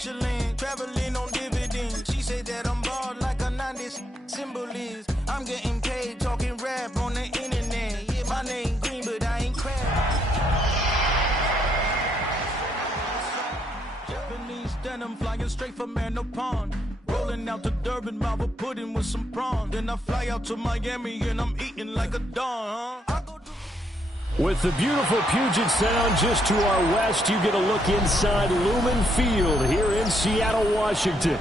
Michelin, traveling on dividends. She said that I'm bald like a 90s symbol is. I'm getting paid talking rap on the internet. Yeah, my name green, but I ain't crap. Japanese denim flying straight from Manopon. Rolling out to Durban, mouth of pudding with some prawns. Then I fly out to Miami and I'm eating like a don, huh? With the beautiful Puget Sound just to our west, you get a look inside Lumen Field here in Seattle, Washington.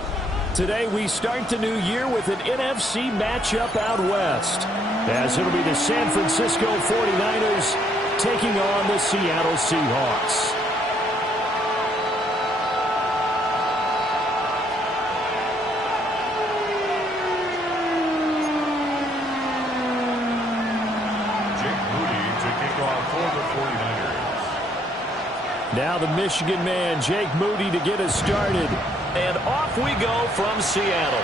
Today we start the new year with an NFC matchup out west, as it'll be the San Francisco 49ers taking on the Seattle Seahawks. Now the Michigan man, Jake Moody, to get us started. And off we go from Seattle.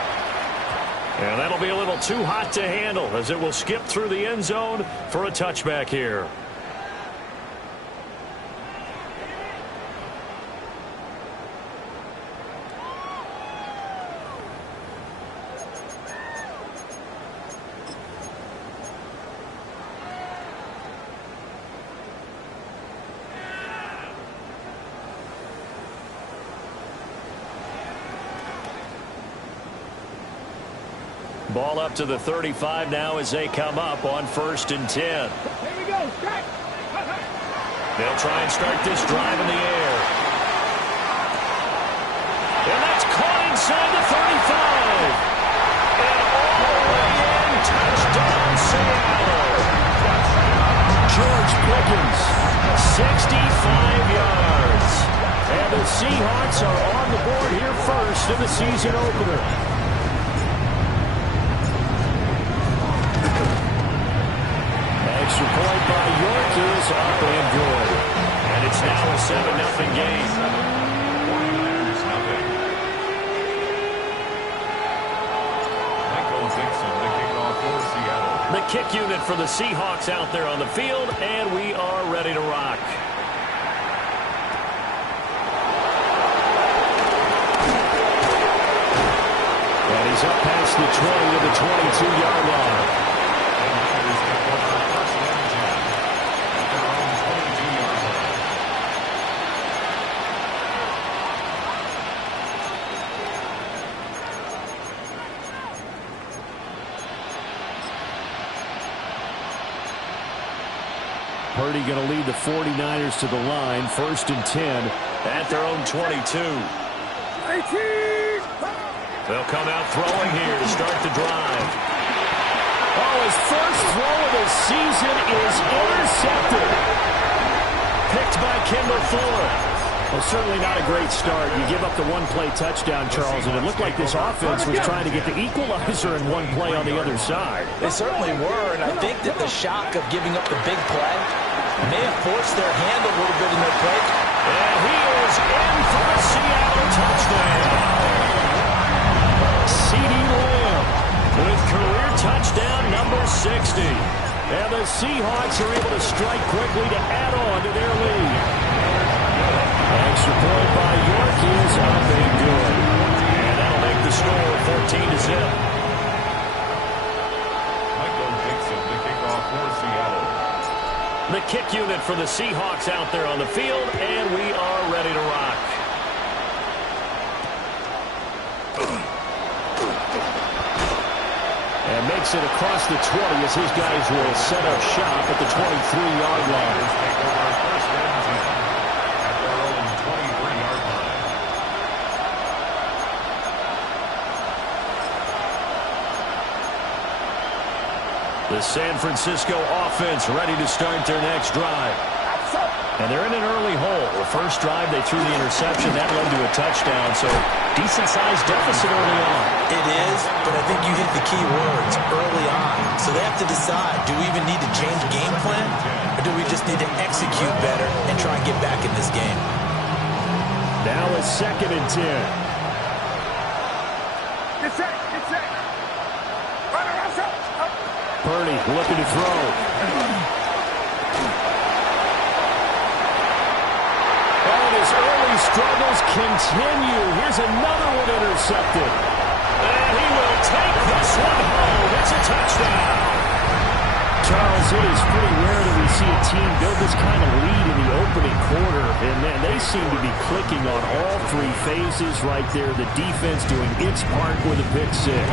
And that'll be a little too hot to handle as it will skip through the end zone for a touchback here. Ball up to the 35 now as they come up on 1st and 10. Here we go. They'll try and start this drive in the air. And that's caught inside the 35. And all the way in, touchdown Seattle. George Pickens, 65 yards. And the Seahawks are on the board here first in the season opener. Extra point by York is up and good. And it's now a 7-0 game. 49ers nothing. Michael Dixon, the kickoff for Seattle. The kick unit for the Seahawks out there on the field, and we are ready to rock. And he's up past the 20 to the 22-yard line. Purdy going to lead the 49ers to the line. 1st and 10 at their own 22. They'll come out throwing here to start the drive. Oh, his first throw of the season is intercepted. Picked by Kendall Fuller. Well, certainly not a great start. You give up the one-play touchdown, Charles, and it looked like this offense was trying to get the equalizer in one play on the other side. They certainly were, and I think that the shock of giving up the big play may have forced their hand a little bit in their play. And he is in for a Seattle touchdown. CeeDee Lamb with career touchdown number 60. And the Seahawks are able to strike quickly to add on to their lead. Extra point by York is up and good. And that'll make the score 14-0. Michael Dixon, the kickoff for Seattle. The kick unit for the Seahawks out there on the field, and we are ready to rock. And makes it across the 20 as his guys will set up shop at the 23-yard line. The San Francisco offense ready to start their next drive. And they're in an early hole. The first drive, they threw the interception. That led to a touchdown, so decent-sized deficit early on. It is, but I think you hit the key words, early on. So they have to decide, do we even need to change game plan, or do we just need to execute better and try and get back in this game? Now it's 2nd and 10. Get set. Purdy looking to throw. And his early struggles continue. Here's another one intercepted. And he will take this one home. It's a touchdown. Charles, it is pretty rare that we see a team build this kind of lead in the opening quarter. And, man, they seem to be clicking on all three phases right there. The defense doing its part with a pick six.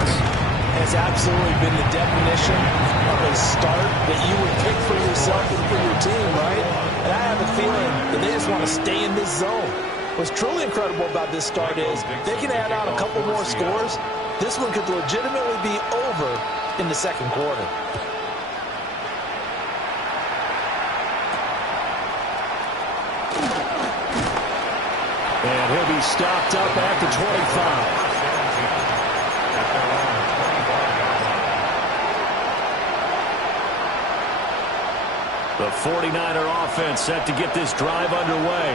Has absolutely been the definition of a start that you would pick for yourself and for your team, right? And I have a feeling that they just want to stay in this zone. What's truly incredible about this start is they can add on a couple more scores. This one could legitimately be over in the second quarter. And he'll be stopped up at the 25. The 49er offense set to get this drive underway.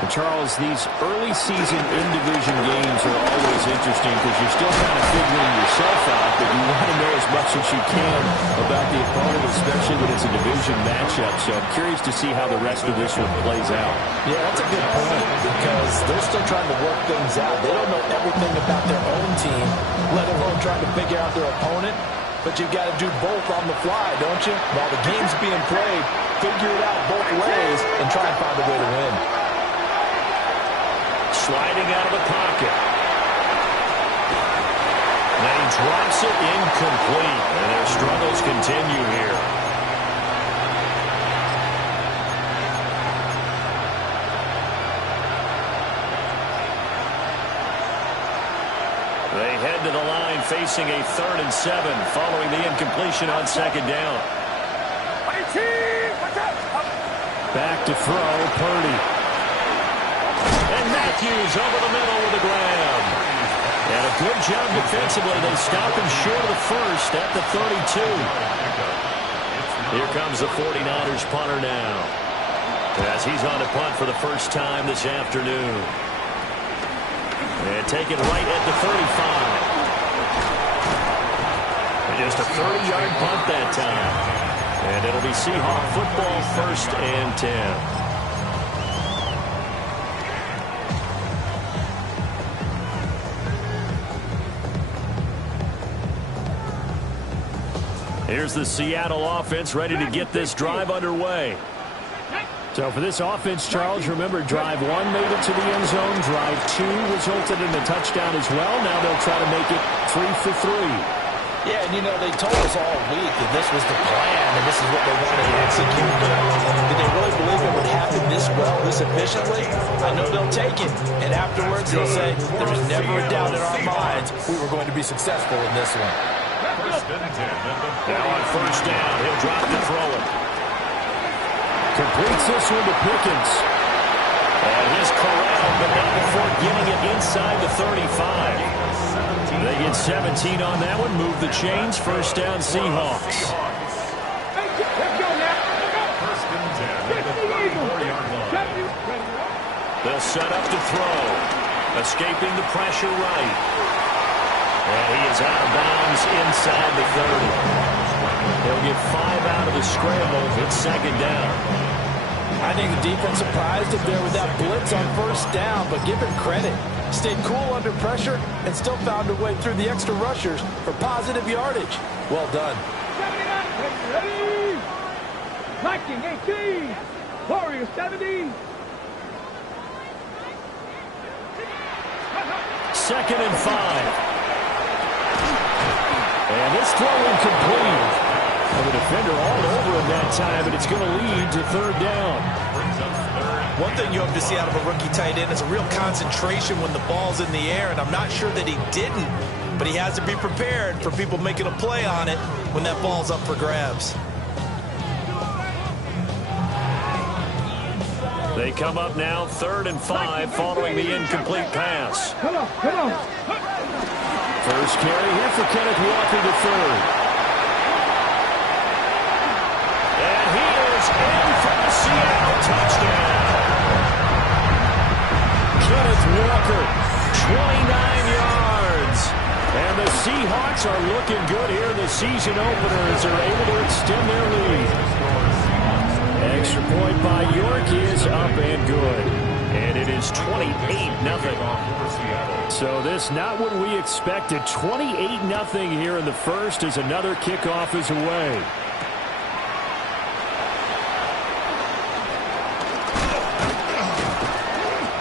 And Charles, these early season in-division games are always interesting because you're still kind of figuring yourself out, but you want to know as much as you can about the opponent, especially when it's a division matchup. So I'm curious to see how the rest of this one plays out. Yeah, that's a good point because they're still trying to work things out. They don't know everything about their own team, let alone trying to figure out their opponent. But you've got to do both on the fly, don't you? While the game's being played, figure it out both ways and try and find a way to win. Sliding out of the pocket. And he drops it incomplete. And their struggles continue here. They head to the line facing a 3rd and 7 following the incompletion on second down. Back to throw, Purdy. And Matthews over the middle with a grab. And a good job defensively. They stop him short of the first at the 32. Here comes the 49ers punter now, as he's on to punt for the first time this afternoon. And taken right at the 35. And just a 30-yard punt that time. And it'll be Seahawk football, 1st and 10. Here's the Seattle offense ready to get this drive underway. So for this offense, Charles, remember drive 1 made it to the end zone. Drive 2 resulted in a touchdown as well. Now they'll try to make it 3 for 3. Yeah, and you know, they told us all week that this was the plan and this is what they wanted to execute. Did they really believe it would happen this well, this efficiently? I know they'll take it. And afterwards they'll say, there was never a doubt in our minds we were going to be successful in this one. Now on 1st down, he'll drop to throw it. Completes this one to Pickens. And he's corralled, but not before getting it inside the 35. They get 17 on that one. Move the chains. 1st down, Seahawks. They'll set up to throw. Escaping the pressure right. And he is out of bounds inside the 30. They'll get 5 out of the scramble. It's 2nd down. I think the defense surprised him there with that blitz on 1st down, but give him credit. Stayed cool under pressure and still found a way through the extra rushers for positive yardage. Well done. Ready? Viking 18. Warriors 70. 2nd and 5. And this throw incomplete. And the defender all over him that time, and it's going to lead to 3rd down. One thing you hope to see out of a rookie tight end is a real concentration when the ball's in the air, and I'm not sure that he didn't, but he has to be prepared for people making a play on it when that ball's up for grabs. They come up now, 3rd and 5, following the incomplete pass. Come on, come on. First carry here for Kenneth Walker to 3rd. And he is in for the Seattle touchdown. Kenneth Walker, 29 yards. And the Seahawks are looking good here in the season opener as they're able to extend their lead. Extra point by York is up and good. And it is 28-0. So this not what we expected. 28-0 here in the first as another kickoff is away.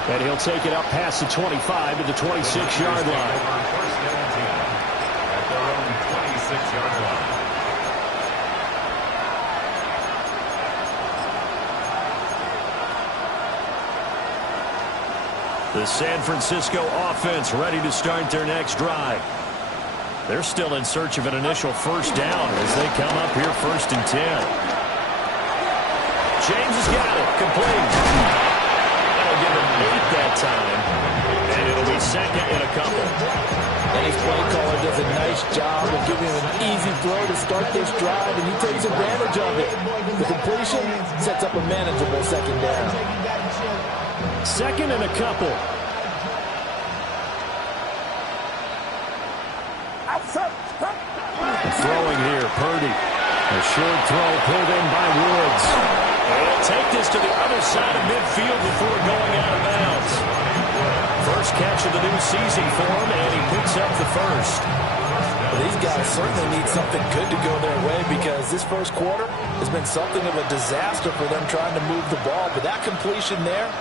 And he'll take it up past the 25 to the 26-yard line. At their own 26-yard line. The San Francisco offense ready to start their next drive. They're still in search of an initial first down as they come up here 1st and 10. James has got it. Complete. That'll give him 8 that time. And it'll be 2nd and a couple. And his play caller does a nice job of giving him an easy throw to start this drive, and he takes advantage of it. The completion sets up a manageable 2nd down. 2nd and a couple. Throwing here, Purdy. A short throw pulled in by Woods. And he'll take this to the other side of midfield before going out of bounds. First catch of the new season for him, and he picks up the first. Well, these guys certainly need something good to go their way because this first quarter has been something of a disaster for them trying to move the ball. But that completion there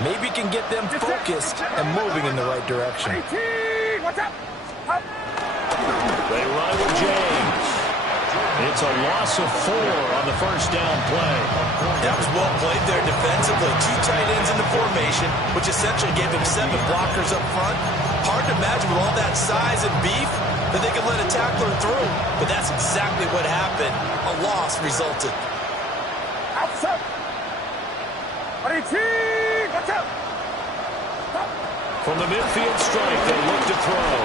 maybe can get them focused and moving in the right direction. They run with James. It's a loss of 4 on the first down play. That was well played there defensively. 2 tight ends in the formation, which essentially gave him 7 blockers up front. Hard to imagine with all that size and beef that they could let a tackler through. But that's exactly what happened. A loss resulted. From the midfield strike, they look to throw.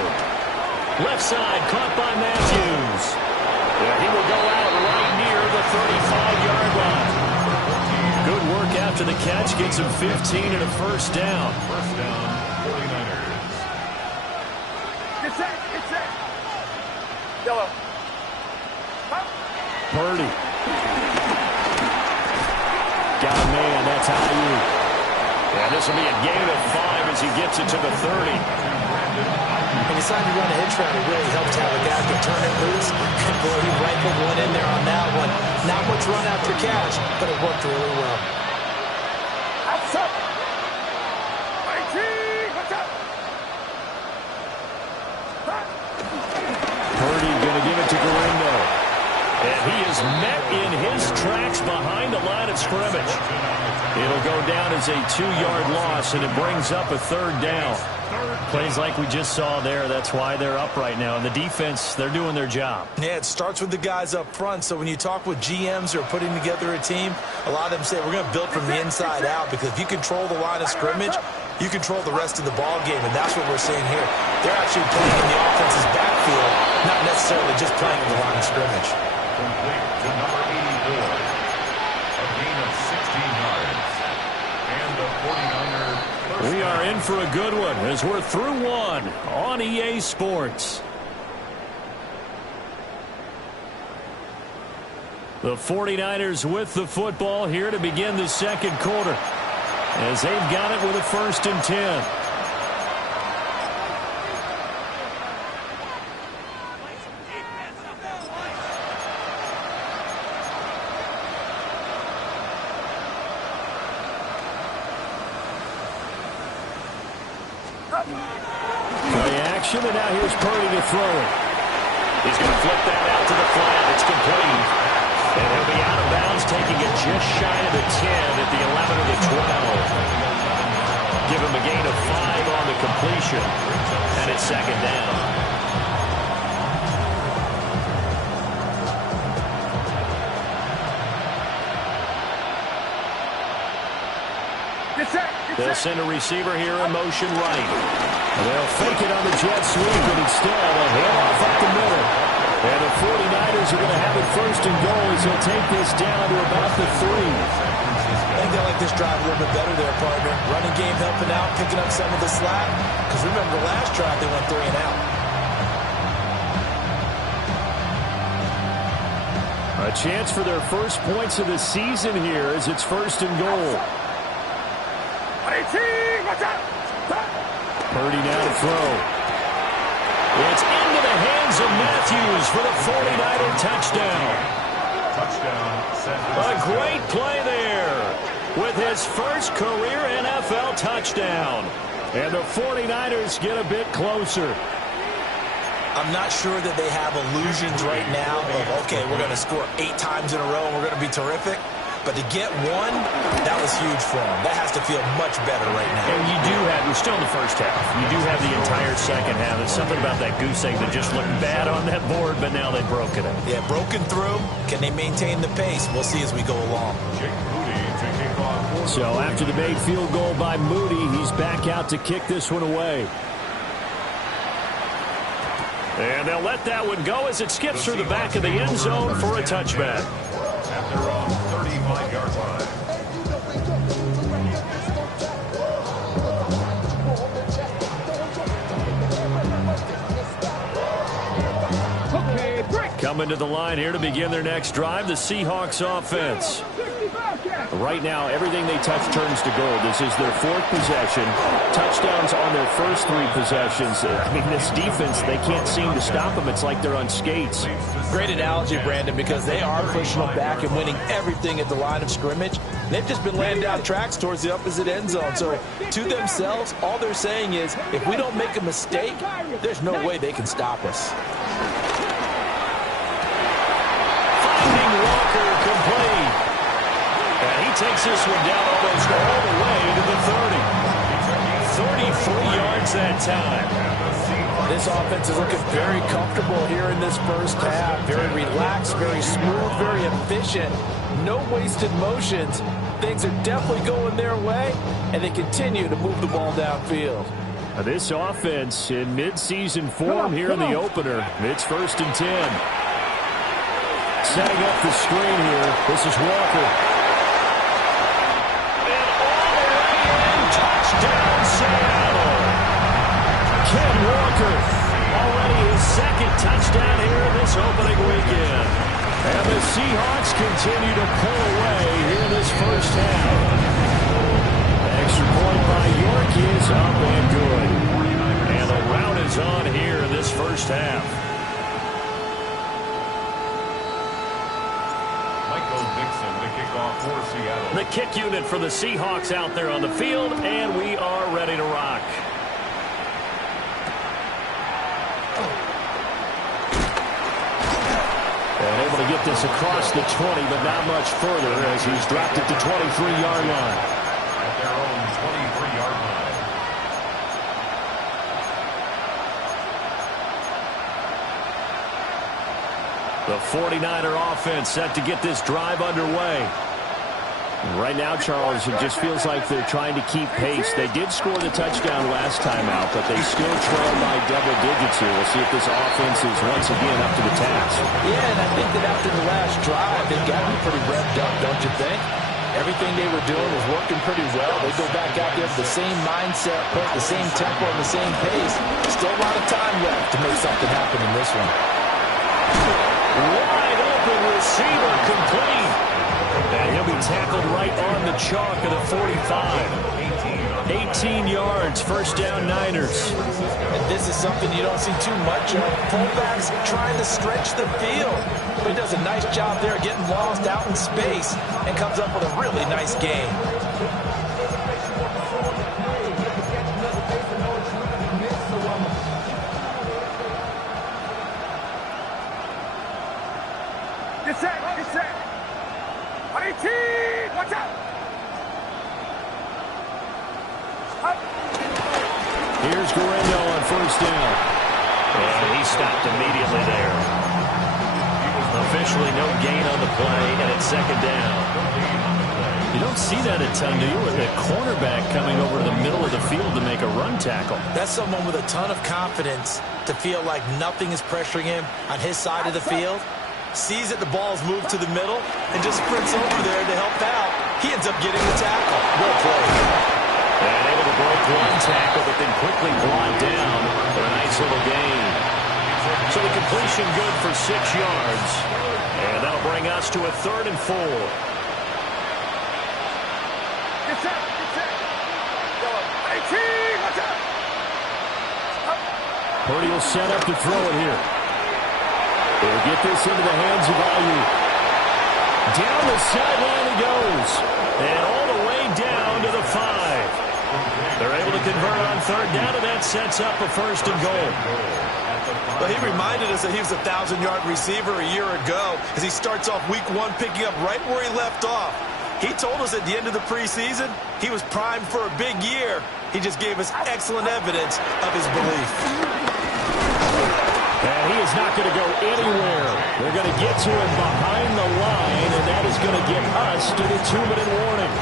Left side, caught by Matthews. Yeah, he will go out right near the 35-yard line. Good work after the catch. Gets him 15 and a first down. First down, 49ers. Get set. Yellow. Purdy. Got a man. That's how you. Yeah, this will be a gain of 5 as he gets it to the 30. When you decide to run a hitch route, it really helps to have a guy who can turn it loose. And boy, he rifled one in there on that one. Not much run after catch, but it worked really well. Purdy going to give it to Galindo. And he is met in his tracks behind the line of scrimmage. It'll go down as a 2-yard loss, and it brings up a 3rd down. Plays like we just saw there. That's why they're up right now. And the defense, they're doing their job. Yeah, it starts with the guys up front. So when you talk with GMs who are putting together a team, a lot of them say we're going to build from the inside out because if you control the line of scrimmage, you control the rest of the ball game, and that's what we're seeing here. They're actually playing in the offense's backfield, not necessarily just playing in the line of scrimmage. Complete to number 84. A gain of 16 yards. And the 49ers. We are in for a good one as we're through one on EA Sports. The 49ers with the football here to begin the second quarter as they've got it with a 1st and 10. And now here's Purdy to throw it. He's going to flip that out to the flat. It's complete. And he'll be out of bounds, taking it just shy of the 10 at the 11 or the 12. Give him a gain of 5 on the completion. And it's 2nd down. They'll send a receiver here in motion right. They'll fake it on the jet sweep, and instead a handoff up the middle. And the 49ers are going to have it 1st and goal as they'll take this down to about the 3. I think they like this drive a little bit better there, partner. Running game helping out, picking up some of the slack. Because remember, the last drive they went 3 and out. A chance for their first points of the season here as it's 1st and goal. Purdy now to throw. It's into the hands of Matthews for the 49er touchdown. A great play there with his first career NFL touchdown. And the 49ers get a bit closer. I'm not sure that they have illusions right now of, okay, we're going to score 8 times in a row and we're going to be terrific. But to get one, that was huge for them. That has to feel much better right now. And you do have, you're still in the first half. You do have the entire second half. There's something about that goose egg that just looked bad on that board, but now they've broken it. Yeah, broken through. Can they maintain the pace? We'll see as we go along. So after the made field goal by Moody, he's back out to kick this one away. And they'll let that one go as it skips through the back of the end zone for a touchback. At their own 35-yard line. Coming to the line here to begin their next drive, the Seahawks offense. Right now, everything they touch turns to gold. This is their 4th possession. Touchdowns on their first 3 possessions. I mean, this defense, they can't seem to stop them. It's like they're on skates. Great analogy, Brandon, because they are pushing them back and winning everything at the line of scrimmage. They've just been laying down tracks towards the opposite end zone. So to themselves, all they're saying is, if we don't make a mistake, there's no way they can stop us. Finding Walker complete. And he takes this one down almost all the way to the 30. 33 yards that time. This offense is looking very comfortable here in this first half. Very relaxed, very smooth, very efficient. No wasted motions. Things are definitely going their way, and they continue to move the ball downfield. This offense in midseason form here in the opener. It's 1st and 10. Setting up the screen here. This is Walker. And all the way in. Touchdown, Seattle. Ken Walker. Already his 2nd touchdown here in this opening weekend. And the Seahawks continue to pull away here in this first half. Extra point by York is up and good. And the rout is on here in this first half. For Seattle. The kick unit for the Seahawks out there on the field, and we are ready to rock. And able to get this across the 20, but not much further as he's dropped it to 23-yard line. At their own 23-yard line. The 49er offense set to get this drive underway. Right now, Charles, it just feels like they're trying to keep pace. They did score the touchdown last time out, but they still trail by double digits here. We'll see if this offense is once again up to the task. Yeah, and I think that after the last drive, they've gotten pretty revved up, don't you think? Everything they were doing was working pretty well. They go back out there with the same mindset, put the same tempo and the same pace. Still a lot of time left to make something happen in this one. Wide open receiver complete. And he'll be tackled right on the chalk of the 45. 18 yards, first down Niners. And this is something you don't see too much of. Fullbacks trying to stretch the field. But he does a nice job there getting lost out in space and comes up with a really nice game. Get set, get set. 18, watch out. Here's Guerrero on first down. And he stopped immediately there. Officially no gain on the play, and it's 2nd down. You don't see that a ton, do you, with a cornerback coming over to the middle of the field to make a run tackle? That's someone with a ton of confidence to feel like nothing is pressuring him on his side of the field. Sees that the ball's moved to the middle and just sprints over there to help out. He ends up getting the tackle. Well played. And able to break one tackle, but then quickly brought down for a nice little gain. So the completion good for 6 yards. And that'll bring us to a 3rd and 4. Get set, get set. Purdy will set up to throw it here. He'll get this into the hands of Ayu. Down the sideline he goes. And all the way down to the 5. They're able to convert on third down, and that sets up a first and goal. Well, he reminded us that he was a 1,000-yard receiver a year ago as he starts off week 1 picking up right where he left off. He told us at the end of the preseason he was primed for a big year. He just gave us excellent evidence of his belief. And he is not going to go anywhere. They're going to get to him behind the line, and that is going to get us to the 2-minute warning.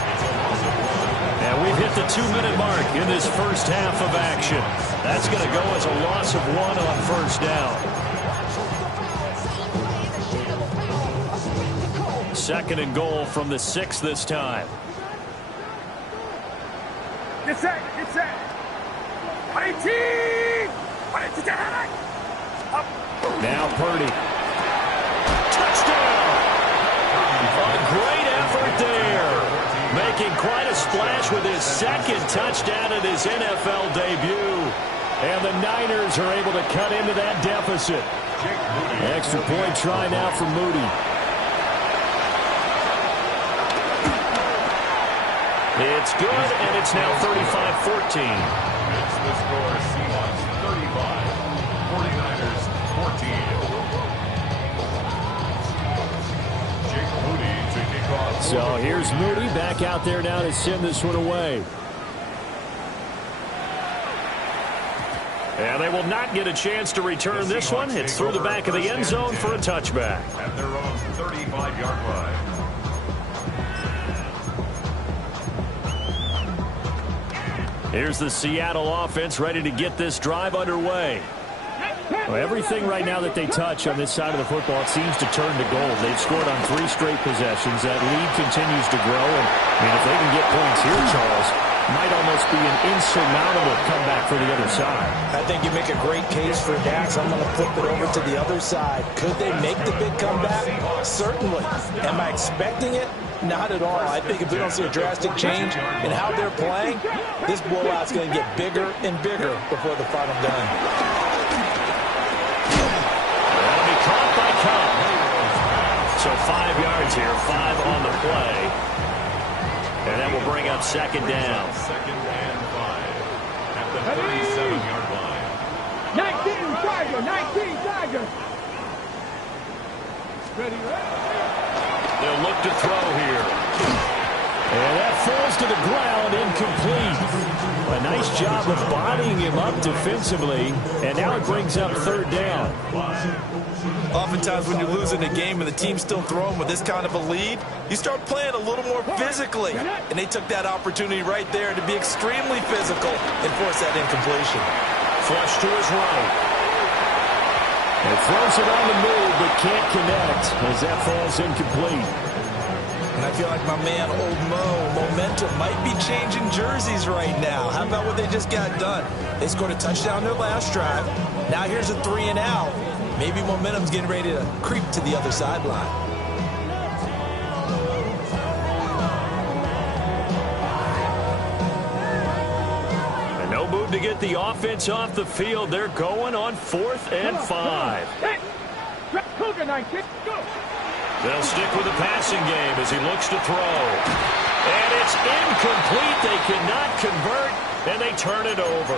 And we've hit the 2-minute mark in this first half of action. That's going to go as a loss of 1 on first down. Second and goal from the 6 this time. Get set, get set. Now Purdy. Touchdown! A great effort there. Making quite a splash with his second touchdown in his NFL debut. And the Niners are able to cut into that deficit. Extra point try now for Moody. It's good, and it's now 35-14. It's the score. Seahawks 35, 49ers 14. Jake Moody to kick off. So here's Moody back out there now to send this one away. And they will not get a chance to return this one. It's through the back of the end zone for a touchback. At their own 35-yard line. Here's the Seattle offense ready to get this drive underway. Well, everything right now that they touch on this side of the football, it seems to turn to gold. They've scored on 3 straight possessions. That lead continues to grow. And I mean, if they can get points here, Charles, might almost be an insurmountable comeback for the other side. I think you make a great case for Dax. I'm going to flip it over to the other side. Could they make the big comeback? Certainly. Am I expecting it? Not at all. I think if we don't see a drastic change in how they're playing, this blowout's going to get bigger and bigger before the final done. That'll be caught by Cobb. So 5 yards here, 5 on the play. And that will bring up second down. Second and 5 at the 37-yard line. 19 Tiger, 19 Tiger. Ready, They'll look to throw here. And that falls to the ground, incomplete. A nice job of bodying him up defensively. And now it brings up third down. Oftentimes when you're losing a game and the team's still throwing with this kind of a lead, you start playing a little more physically. And they took that opportunity right there to be extremely physical and force that incompletion. Flush to his right. And throws it on the move, but can't connect as that falls incomplete. And I feel like my man, Old Mo, momentum might be changing jerseys right now. How about what they just got done? They scored a touchdown their last drive. Now here's a 3 and out. Maybe momentum's getting ready to creep to the other sideline. To get the offense off the field, they're going on 4th and 5. They'll stick with the passing game as he looks to throw. And it's incomplete. They cannot convert, and they turn it over.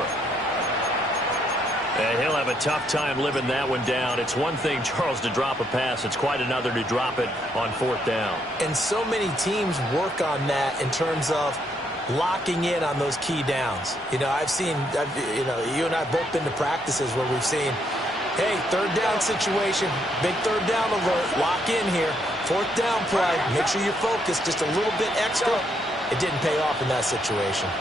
And he'll have a tough time living that one down. It's one thing, Charles, to drop a pass. It's quite another to drop it on 4th down. And so many teams work on that in terms of locking in on those key downs. You know, you and I both been to practices where we've seen, hey, 3rd down situation, big 3rd down alert, lock in here, 4th down play, make sure you're focused just a little bit extra. It didn't pay off in that situation.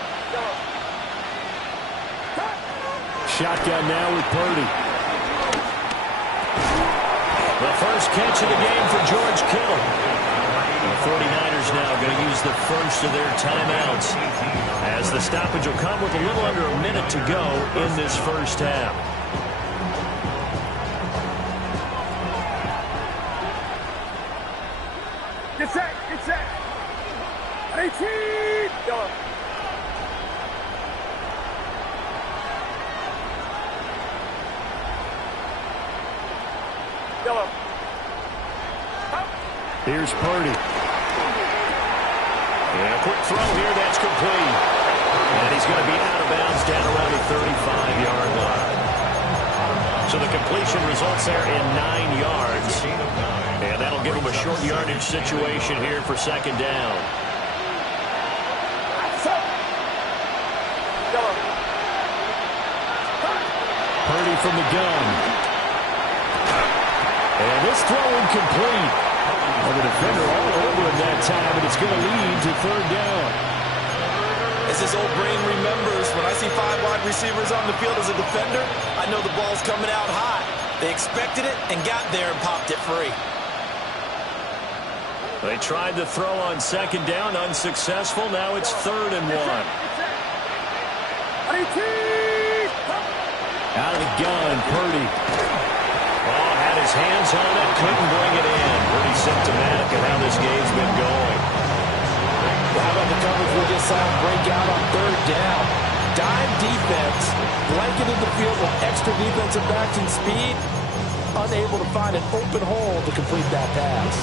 Shotgun now with Purdy. The first catch of the game for George Kittle. The 49ers now going to use the first of their timeouts as the stoppage will come with a little under a minute to go in this first half. Get set, get set. 18. Go. Yellow. Here's Purdy. Yeah, quick throw here. That's complete. And he's going to be out of bounds down around the 35-yard line. So the completion results there in 9 yards. And that'll give him a short yardage situation here for second down. Purdy from the gun. And this throw incomplete. Well, the defender all over him that time, and it's going to lead to third down. As his old brain remembers, when I see 5 wide receivers on the field as a defender, I know the ball's coming out hot. They expected it and got there and popped it free. They tried to throw on second down, unsuccessful. Now it's 3rd and 1. Out of the gun, Purdy. Oh, had his hands on it, couldn't bring it in. Pretty symptomatic of how this game's been going. How about the coverage we just saw him break out on 3rd down? Dime defense, blanketed the field with extra defensive backs and speed, unable to find an open hole to complete that pass.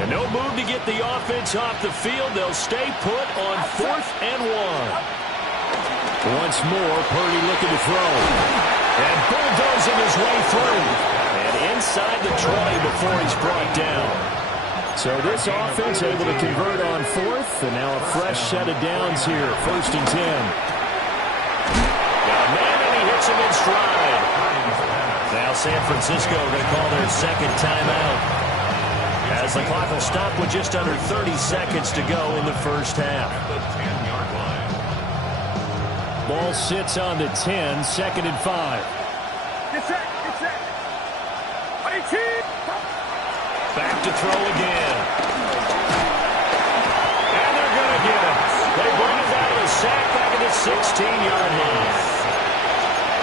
And no move to get the offense off the field. They'll stay put on 4th and 1. Once more, Purdy looking to throw. And bulldozing his way through. And inside the 20 before he's brought down. So this offense able to convert on 4th. And now a fresh set of downs here. 1st and 10. Got a man and he hits him in stride. Now San Francisco are going to call their second timeout. As the clock will stop with just under 30 seconds to go in the first half. Ball sits on the 10, 2nd and 5. Get set. Back to throw again. And they're going to get him. They bring him down to the sack back at the 16-yard line.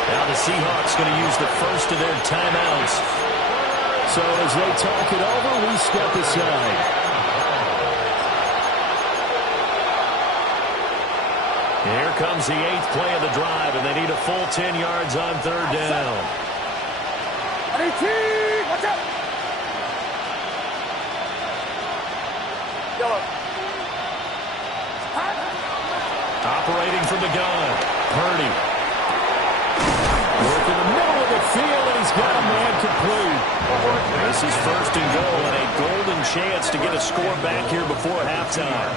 Now the Seahawks going to use the first of their timeouts. So as they talk it over, we step aside. Here comes the 8th play of the drive, and they need a full 10 yards on 3rd down. Watch out. Yellow. Operating from the gun, Purdy. Work in the middle of the field, and he's got a man complete. This is 1st and goal, and a golden chance to get a score back here before halftime.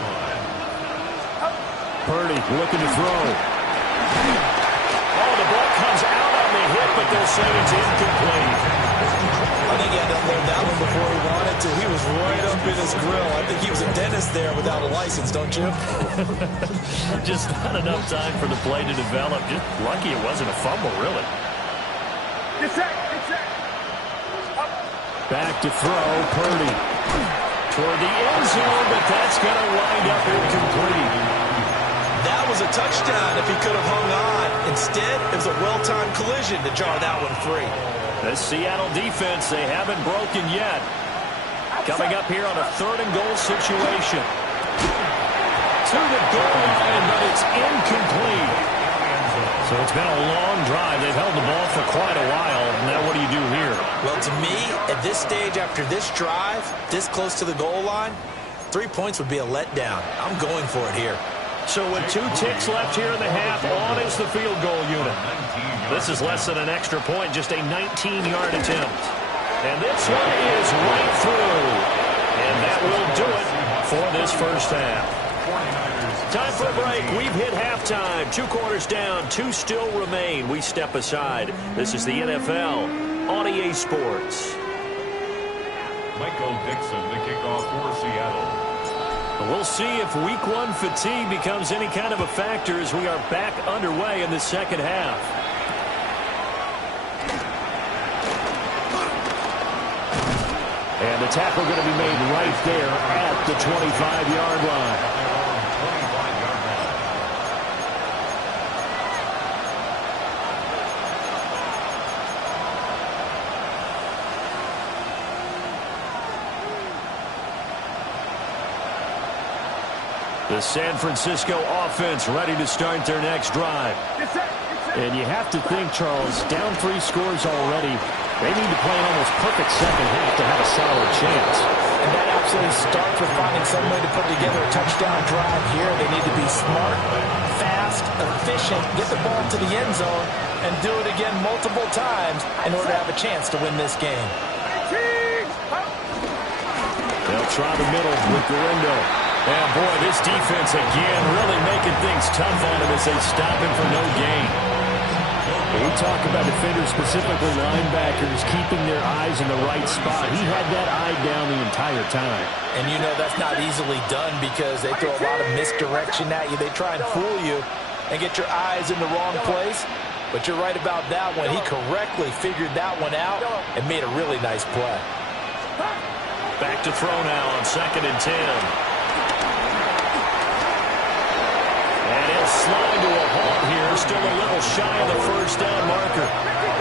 Purdy looking to throw. Oh, the ball comes out on the hit, but they'll say it's incomplete. I think he had to unload that one before he wanted to. He was right up in his grill. I think he was a dentist there without a license, don't you? Just not enough time for the play to develop. Just lucky it wasn't a fumble, really. Get set. Back to throw, Purdy. Toward the end zone, but that's going to wind up incomplete. That was a touchdown if he could have hung on. Instead, it was a well-timed collision to jar that one free. The Seattle defense, they haven't broken yet. Coming up here on a 3rd and goal situation. To the goal line, but it's incomplete. So it's been a long drive. They've held the ball for quite a while. Now what do you do here? Well, to me, at this stage after this drive, this close to the goal line, 3 points would be a letdown. I'm going for it here. So with 2 ticks left here in the half, on is the field goal unit. This is less than an extra point, just a 19-yard attempt. And this one is right through. And that will do it for this first half. Time for a break. We've hit halftime. 2 quarters down, 2 still remain. We step aside. This is the NFL on EA Sports. Michael Dixon, the kickoff for Seattle. We'll see if week 1 fatigue becomes any kind of a factor as we are back underway in the second half. And the tackle going to be made right there at the 25-yard line. The San Francisco offense ready to start their next drive. And you have to think, Charles, down 3 scores already. They need to play an almost perfect second half to have a solid chance. And that absolutely starts with finding some way to put together a touchdown drive here. They need to be smart, fast, efficient, get the ball to the end zone, and do it again multiple times in order to have a chance to win this game. They'll try the middle with Galindo. And boy, this defense again really making things tough on him as they stop him for no gain. We talk about defenders, specifically linebackers, keeping their eyes in the right spot. He had that eye down the entire time. And you know that's not easily done because they throw a lot of misdirection at you. They try and fool you and get your eyes in the wrong place. But you're right about that one. He correctly figured that one out and made a really nice play. Back to throw now on 2nd and 10. And he'll slide to a halt here, still a little shy of the first down marker.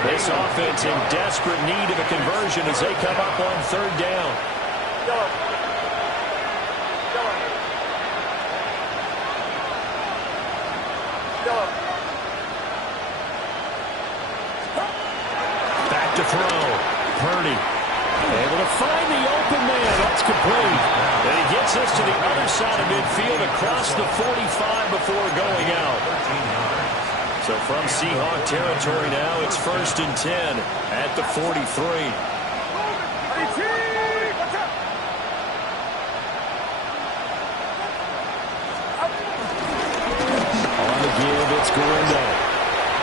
This offense in desperate need of a conversion as they come up on 3rd down. Back to throw. Purdy able to find the open man. That's complete. And he gets us to the other side of midfield across the 45 before going out. So from Seahawk territory now, it's 1st and 10 at the 43. On the give, it's Galindo.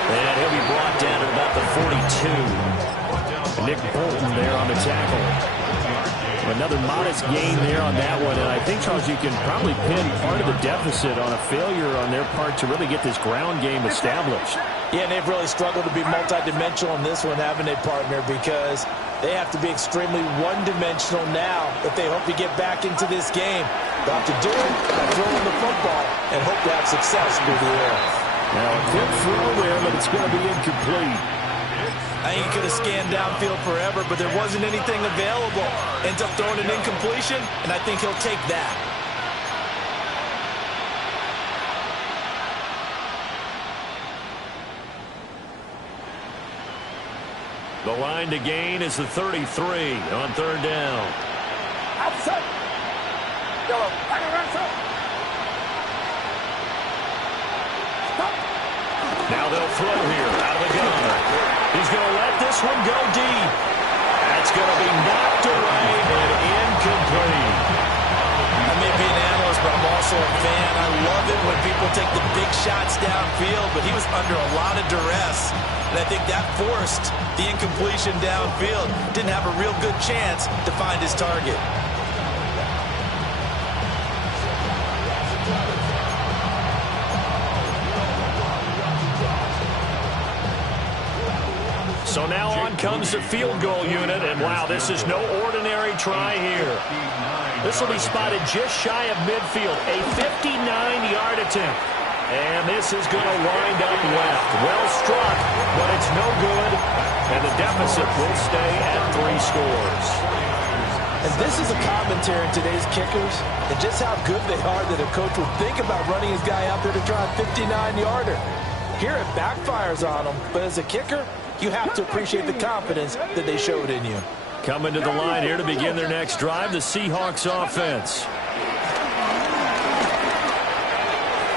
And he'll be brought down at about the 42. Nick Bolton there on the tackle. Another modest gain there on that one, and I think, Charles, you can probably pin part of the deficit on a failure on their part to really get this ground game established. Yeah, and they've really struggled to be multidimensional in this one, haven't they, partner? Because they have to be extremely one-dimensional now if they hope to get back into this game. They'll have to do it by throwing the football and hope to have success through the air. Now, a good throw there, but it's going to be incomplete. I think he could have scanned downfield forever, but there wasn't anything available. Ends up throwing an incompletion, and I think he'll take that. The line to gain is the 33 on 3rd down. Outside. Yellow. Back around, sir. Stop. Now they'll throw here out of the gun. He's going to let this one go deep. That's going to be knocked away and incomplete. I may be an analyst, but I'm also a fan. I love it when people take the big shots downfield, but he was under a lot of duress. And I think that forced the incompletion downfield. Didn't have a real good chance to find his target. So now on comes the field goal unit, and wow, this is no ordinary try here. This will be spotted just shy of midfield, a 59-yard attempt. And this is going to wind up left. Well struck, but it's no good, and the deficit will stay at 3 scores. And this is a commentary in today's kickers, and just how good they are that a coach would think about running his guy out there to try a 59-yarder. Here it backfires on him, but as a kicker, you have to appreciate the confidence that they showed in you. Coming to the line here to begin their next drive, the Seahawks offense.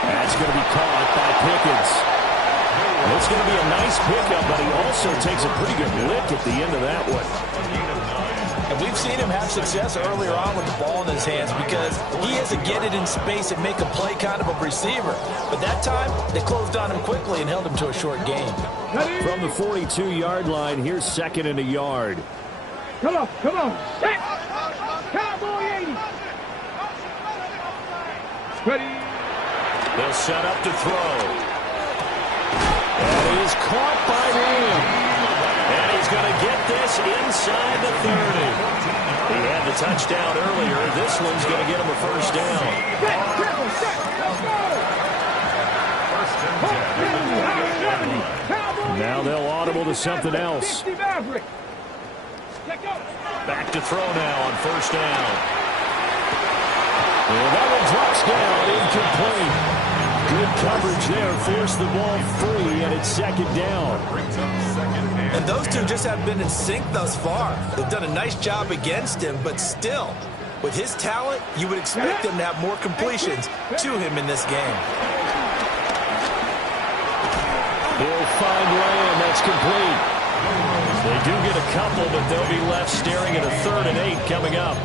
That's going to be caught by Pickens. It's going to be a nice pickup, but he also takes a pretty good lick at the end of that one. And we've seen him have success earlier on with the ball in his hands because he has to get it in space and make a play kind of a receiver. But that time, they closed on him quickly and held him to a short gain. From the 42-yard line, here's 2nd and a yard. Come on, come on. Set. Cowboy 80. Ready. They'll set up to throw. And he is caught by Lamb. And he's going to get this inside the 30. He had the touchdown earlier. This one's going to get him a first down. Set, triple, set. Let's go. Now they'll audible to something else. Back to throw now on 1st down. And that one drops down, incomplete. Good coverage there, forced the ball free, and it's second down. And those two just have been in sync thus far. They've done a nice job against him, but still, with his talent, you would expect him to have more completions to him in this game. He'll find Lamb. That's complete. They do get a couple, but they'll be left staring at a 3rd and 8 coming up.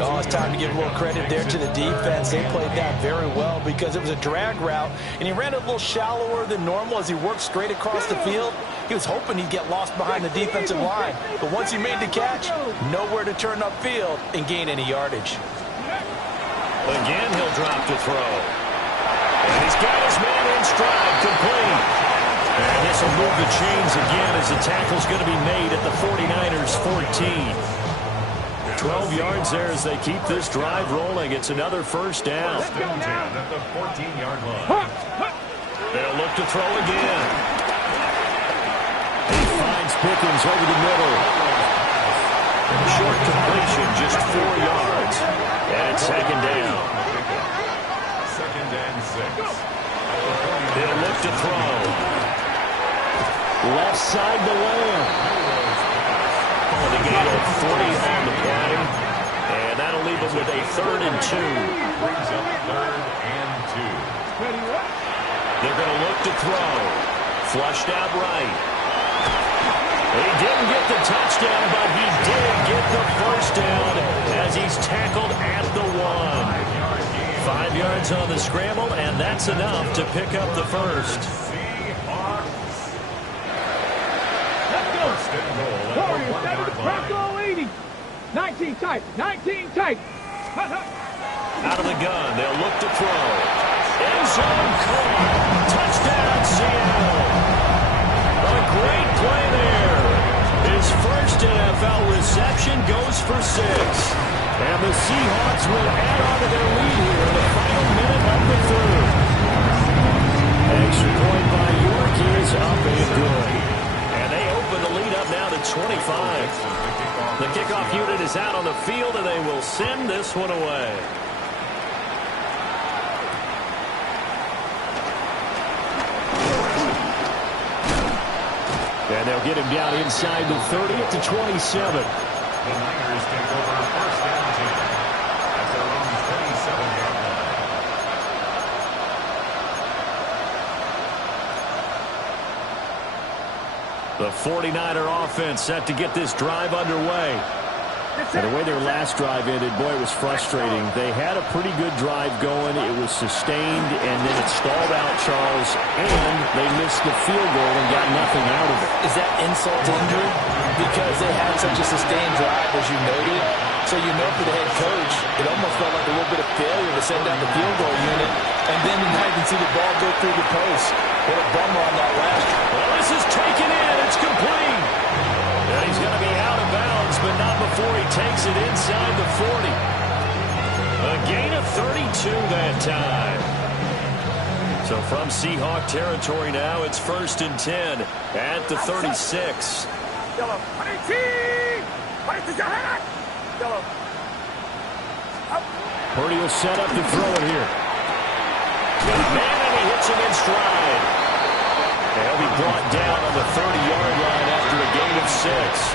Oh, it's time to give a little credit there to the defense. They played that very well because it was a drag route, and he ran it a little shallower than normal as he worked straight across the field. He was hoping he'd get lost behind the defensive line, but once he made the catch, nowhere to turn upfield and gain any yardage. Again, he'll drop to throw. And he's got his man in stride, complete. And this will move the chains again as the tackle's going to be made at the 49ers 14. 12 yards there as they keep this drive rolling. It's another first down. At the 14-yard line. They'll look to throw again. He finds Pickens over the middle. Short completion, just 4 yards. And second down. 2nd and 6. They'll look to throw. Left side to Lamb. The gain of 40 on the play, and that'll leave them with a 3rd and 2. Brings up 3rd and 2. They're going to look to throw. Flushed out right. He didn't get the touchdown, but he did get the first down as he's tackled at the 1. 5 yards on the scramble, and that's enough to pick up the first. Goal 80. 19 tight. 19 tight. Out of the gun, they'll look to throw. End zone caught. Touchdown, Seattle. A great play there. His first NFL reception goes for 6. And the Seahawks will add on to their lead here in the final minute of the 3rd. Extra point by York is up and good. And they open the lead up now to 25. The kickoff unit is out on the field, and they will send this one away. And they'll get him down inside the 30 at the 27. The Niners take over 1st and 10 at their own 27-yard line. The 49er offense set to get this drive underway. And the way their last drive ended, boy, it was frustrating. They had a pretty good drive going. It was sustained, and then it stalled out, Charles, and they missed the field goal and got nothing out of it. Is that insult to injury? Because they had such a sustained drive, as you noted. So you know for the head coach, it almost felt like a little bit of failure to send out the field goal unit, and then you not even see the ball go through the post. What a bummer on that last. Well, this is taken in. It's complete. And he's going to be out of bounds, but not before he takes it inside the 40. A gain of 32 that time. So from Seahawk territory now, it's 1st and 10 at the 36. Purdy will set up to throw it here. Man, and he hits him in stride. They'll be brought down on the 30-yard line after a gain of 6.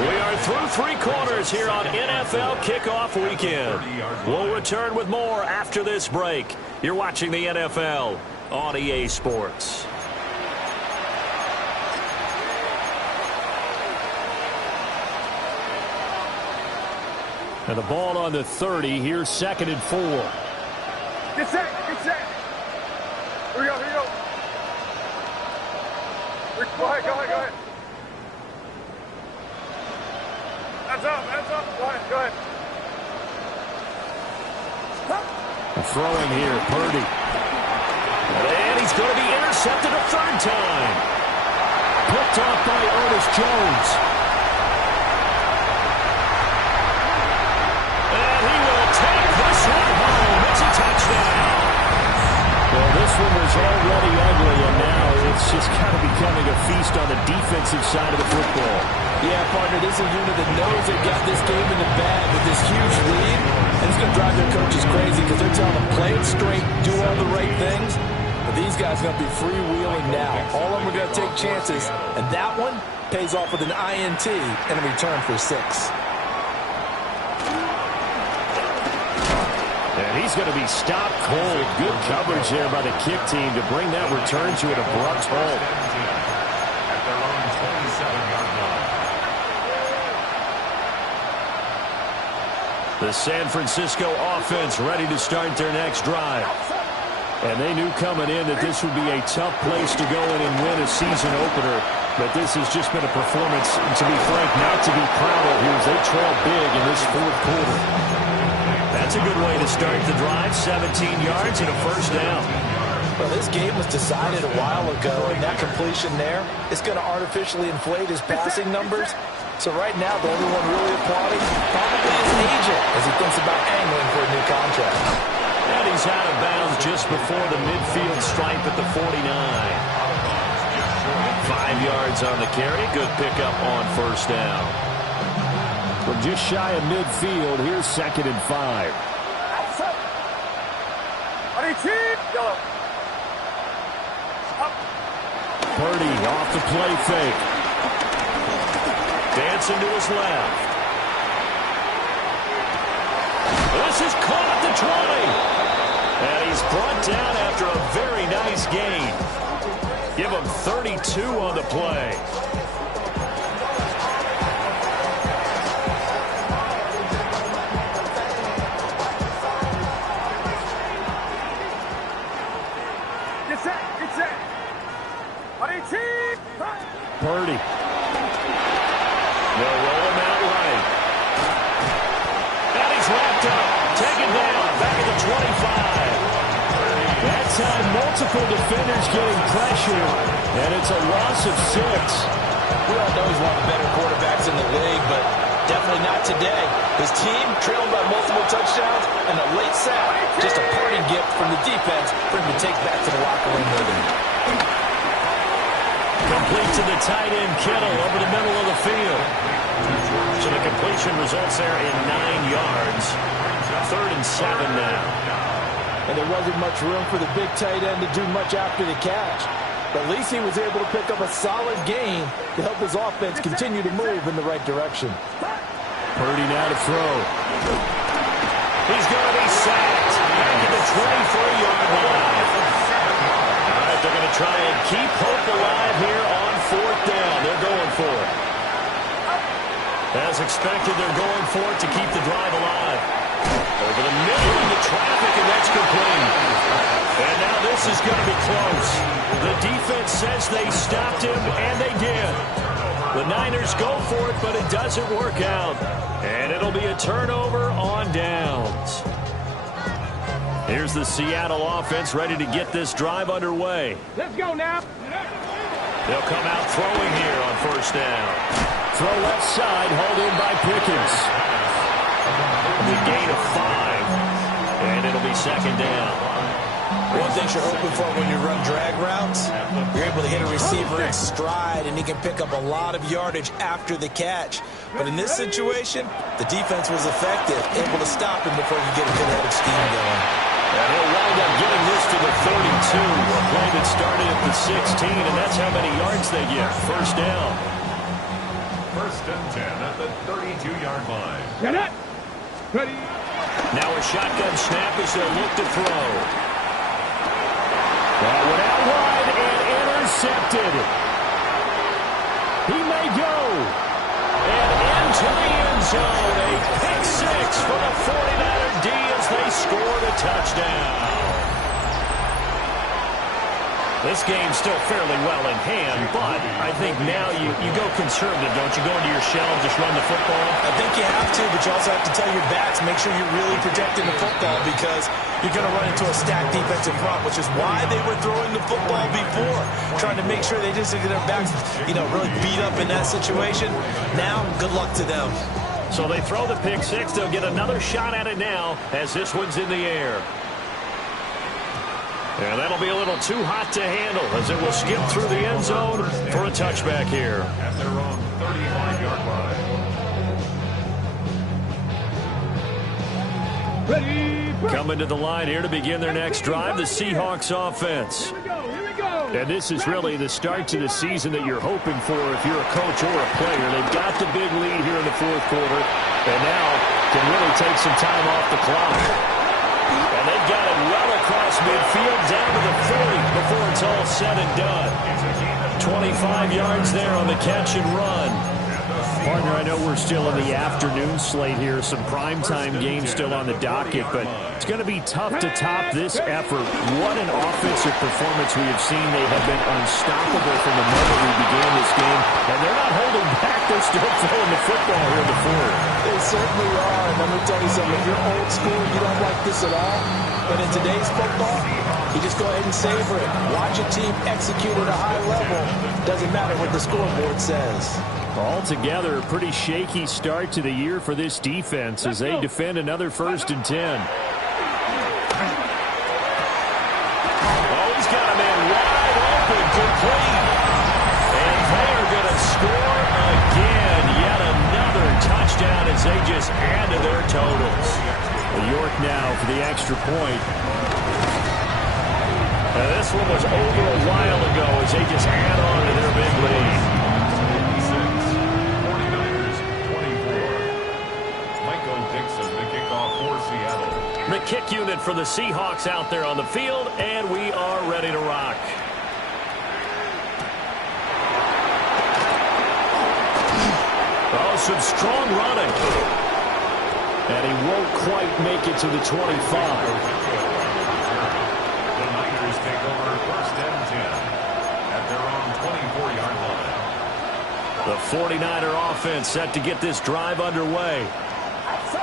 We are through 3 quarters here on NFL Kickoff Weekend. We'll return with more after this break. You're watching the NFL on EA Sports. And the ball on the 30. Here's 2nd and 4. Get set. Get set. Here we go. Here we go. Go ahead. Go ahead. Go ahead. Hands up. Hands up. Go ahead. Go ahead. Throwing here, Purdy. And he's going to be intercepted a 3rd time. Picked off by Ernest Jones. And he will take this one home. It's a touchdown. Well, this one was already ugly, and now it's just got to be becoming a feast on the defensive side of the football. Yeah, partner, this is a unit that knows they've got this game in the bag with this huge lead. And it's going to drive their coaches crazy because they're telling them, play it straight, do all the right things. But these guys are going to be freewheeling now. All of them are going to take chances. And that one pays off with an INT and a return for 6. And he's going to be stopped cold. Good coverage there by the kick team to bring that return to an abrupt halt. At their own 27-yard line. The San Francisco offense ready to start their next drive. And they knew coming in that this would be a tough place to go in and win a season opener. But this has just been a performance, to be frank, not to be proud of here as they trail big in this fourth quarter. That's a good way to start the drive. 17 yards and a first down. Well, this game was decided a while ago, and that completion there is going to artificially inflate his passing numbers. So right now, the only one really applauding probably his agent as he thinks about angling for a new contract. And he's out of bounds just before the midfield stripe at the 49. 5 yards on the carry. Good pickup on first down. From just shy of midfield, here's 2nd and 5. Purdy off the play fake. Dancing to his left. This is caught at the 20. And he's brought down after a very nice gain. Give him 32 on the play. Purdy. They'll roll him out right. And he's wrapped up. Taken down. Back at the 25. That time, multiple defenders getting pressure. And it's a loss of 6. We all know he's one of the better quarterbacks in the league, but definitely not today. His team trailed by multiple touchdowns, and a late sack, just a parting gift from the defense for him to take back to the locker room with him. Complete to the tight end, Kittle, over the middle of the field. So the completion results there in 9 yards. 3rd and 7 now. And there wasn't much room for the big tight end to do much after the catch. But at least he was able to pick up a solid gain to help his offense continue to move in the right direction. Purdy now to throw. He's going to be sacked back at the 23-yard line. All right, they're going to try and keep hope alive here on 4th down. They're going for it. As expected, they're going for it to keep the drive alive. Over the middle into traffic, and that's complete. And now this is going to be close. The defense says they stopped him, and they did. The Niners go for it, but it doesn't work out. And it'll be a turnover on downs. Here's the Seattle offense ready to get this drive underway. Let's go now. They'll come out throwing here on first down. Throw left side, hauled in by Pickens. The gain of 5. And it'll be 2nd down. One thing you're hoping for when you run drag routes, you're able to hit a receiver in stride, and he can pick up a lot of yardage after the catch. But in this situation, the defense was effective, able to stop him before he could get a good head of steam going. And he'll wind up getting this to the 32. A play that started at the 16, and that's how many yards they get. First down. 1st and 10 at the 32-yard line. Get it. Ready. Now a shotgun snap as they'll look to throw. That went out wide and intercepted. He may go. And into the end zone. A pick 6 for the 49er D as they scored a touchdown. This game's still fairly well in hand, but I think now you go conservative, don't you? Go into your shell and just run the football? I think you have to, but you also have to tell your backs, make sure you're really protecting the football because you're going to run into a stacked defensive front, which is why they were throwing the football before, trying to make sure they just get their backs, really beat up in that situation. Now, good luck to them. So they throw the pick 6. They'll get another shot at it now as this one's in the air. And that'll be a little too hot to handle as it will skip through the end zone for a touchback here. At their own 35-yard line. Ready, Coming to the line here to begin their next drive, the Seahawks offense. Here we go. And this is really the start to the season that you're hoping for if you're a coach or a player. They've got the big lead here in the fourth quarter, and now can really take some time off the clock. And they've got it well across midfield, down to the 40 before it's all said and done. 25 yards there on the catch and run. Partner, I know we're still in the afternoon slate here, some primetime games still on the docket, but it's going to be tough to top this effort. What an offensive performance we have seen. They have been unstoppable from the moment we began this game, and they're not holding back. They're still throwing the football here in the fourth. They certainly are, and let me tell you something. If you're old school, you don't like this at all, but in today's football, you just go ahead and savor it. Watch a team execute at a high level. Doesn't matter what the scoreboard says. Altogether, a pretty shaky start to the year for this defense as they defend another 1st and 10. Oh, he's got a man wide open, complete. And they are going to score again. Yet another touchdown as they just add to their totals. York now for the extra point. Now, this one was over a while ago as they just add on to their big lead. The kick unit for the Seahawks out there on the field, and we are ready to rock. Oh, some strong running. And he won't quite make it to the 25. The Niners take over 1st and 10 at their own 24-yard line. The 49er offense set to get this drive underway.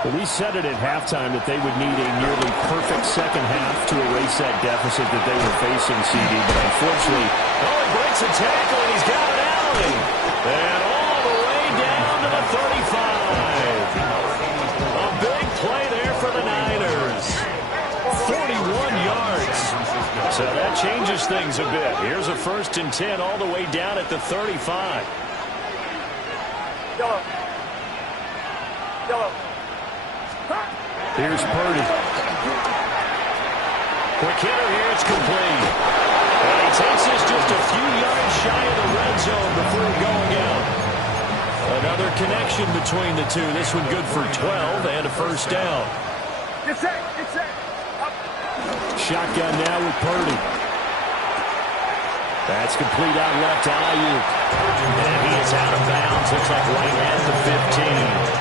Well, we said it at halftime that they would need a nearly perfect second half to erase that deficit that they were facing, CD. But unfortunately, he breaks a tackle and he's got an alley. And all the way down to the 35. A big play there for the Niners. 41 yards. So that changes things a bit. Here's a 1st and 10 all the way down at the 35. Here's Purdy. Quick hitter here, it's complete. And he takes this just a few yards shy of the red zone before going out. Another connection between the two. This one good for 12 and a 1st down. Get set. Shotgun now with Purdy. That's complete out left to Ayuk. And he is out of bounds. Looks like right at the 15.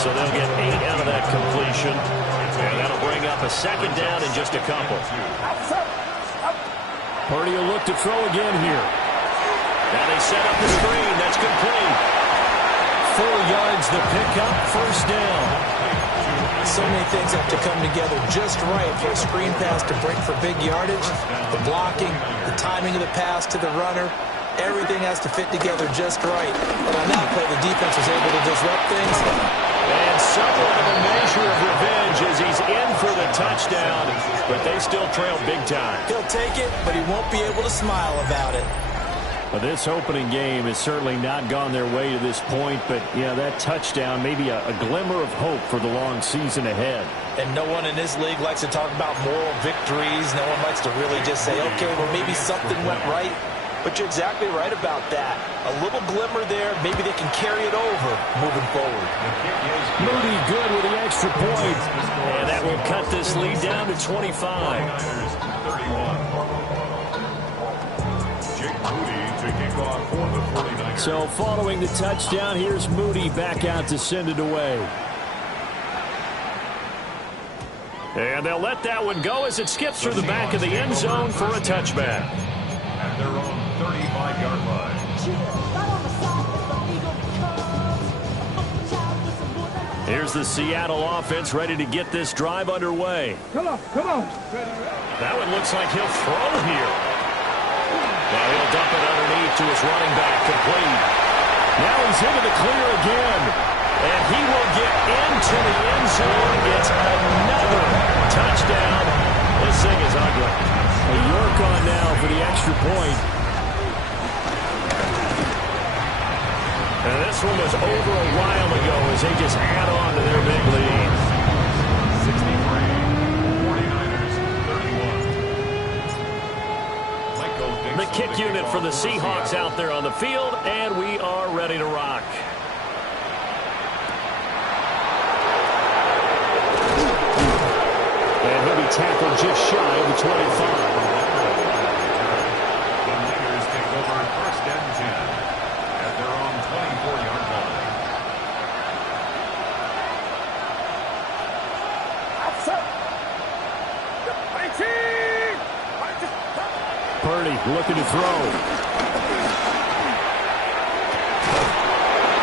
So they'll get 8 out of that completion. And that'll bring up a 2nd down in just a couple. Purdy will look to throw again here. Now they set up the screen. That's complete. 4 yards the pickup, 1st down. So many things have to come together just right for a screen pass to break for big yardage. The blocking, the timing of the pass to the runner. Everything has to fit together just right. And on that play, the defense was able to disrupt things. And somewhat of a measure of revenge as he's in for the touchdown, but they still trail big time. He'll take it, but he won't be able to smile about it. Well, this opening game has certainly not gone their way to this point, but, yeah, that touchdown, maybe a glimmer of hope for the long season ahead. And no one in this league likes to talk about moral victories. No one likes to really just say, okay, well, maybe something went right. But you're exactly right about that. A little glimmer there. Maybe they can carry it over moving forward. Moody good with the extra point. And that will cut this lead down to 25. So following the touchdown, here's Moody back out to send it away. And they'll let that one go as it skips through the back of the end zone for a touchback. At their own 35-yard line. Here's the Seattle offense ready to get this drive underway. Come on. That one looks like he'll throw here. Now he'll dump it underneath to his running back, complete. Now he's into the clear again. And he will get into the end zone. It's another touchdown This thing is ugly. A York on now for the extra point. And this one was over a while ago as they just add on to their big lead. 63, 41. The kick unit for the Seahawks out there on the field, and we are ready to rock. And he'll be tackled just shy of the 25. The Niners take over first and 10 at their own 24-yard line. Purdy looking to throw.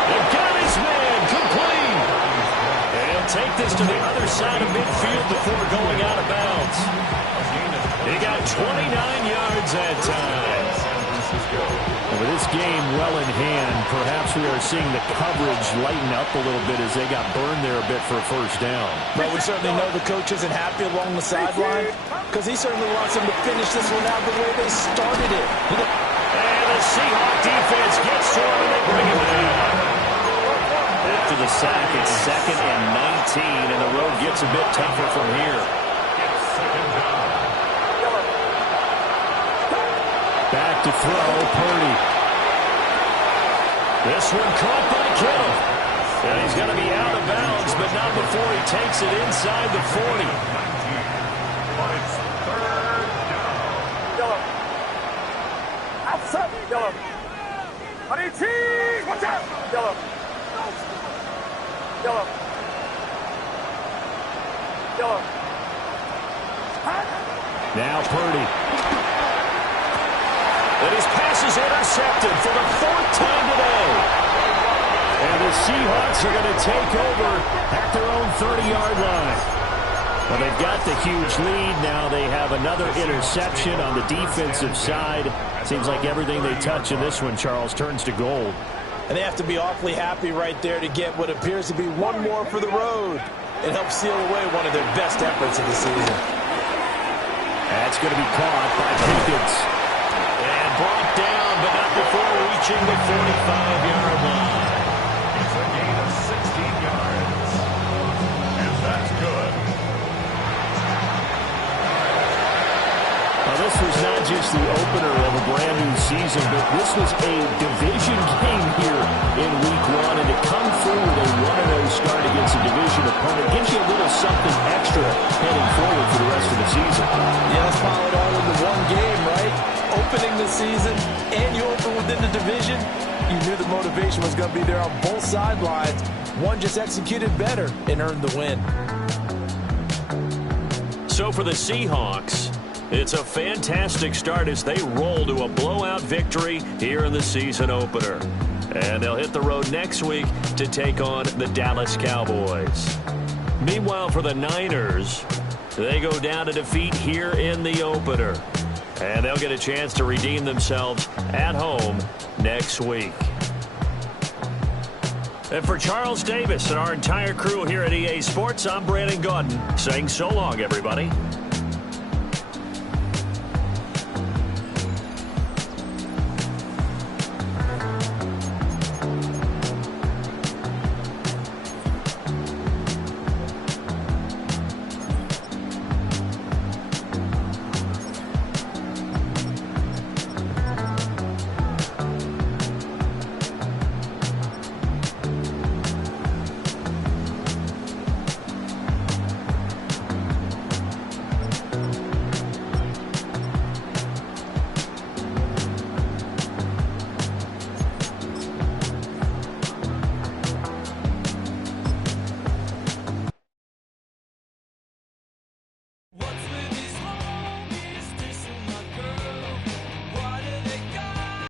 They got his man complete. And he'll take this to the other side of midfield before going out of bounds. He got 29 yards that time. And with this game well in hand, perhaps we are seeing the coverage lighten up a little bit as they got burned there a bit for a first down. But we certainly know the coach isn't happy along the sideline because he certainly wants them to finish this one out the way they started it. And the Seahawk defense gets to him and they bring him down. After the sack, it's 2nd and 19, and the road gets a bit tougher from here. Back to throw, Purdy. This one caught by Kittle. And he's going to be out of bounds, but not before he takes it inside the 40. But it's third down. Outside, yellow. Honey cheese, watch out, yellow. Yellow. Yellow. Now Purdy. And his pass is intercepted for the 4th time today. And the Seahawks are going to take over at their own 30-yard line. Well, they've got the huge lead. Now they have another interception on the defensive side. Seems like everything they touch in this one, Charles, turns to gold. And they have to be awfully happy right there to get what appears to be one more for the road. It helps seal away one of their best efforts of the season. That's going to be caught by Pickens. And brought down, but not before reaching the 45-yard line. It's a gain of 16 yards. And that's good. Now, this was not just the opener of a brand-new season, but this was a division game here in Week 1. And to come through with a 1-0 start against a division opponent gives you a little something extra heading forward for the rest of the season. Yeah, let's pile it all into one game, right? Opening the season, and you open within the division, you knew the motivation was going to be there on both sidelines. One just executed better and earned the win. So for the Seahawks, it's a fantastic start as they roll to a blowout victory here in the season opener. And they'll hit the road next week to take on the Dallas Cowboys. Meanwhile, for the Niners, they go down to defeat here in the opener. And they'll get a chance to redeem themselves at home next week. And for Charles Davis and our entire crew here at EA Sports, I'm Brandon Gaudin saying so long, everybody.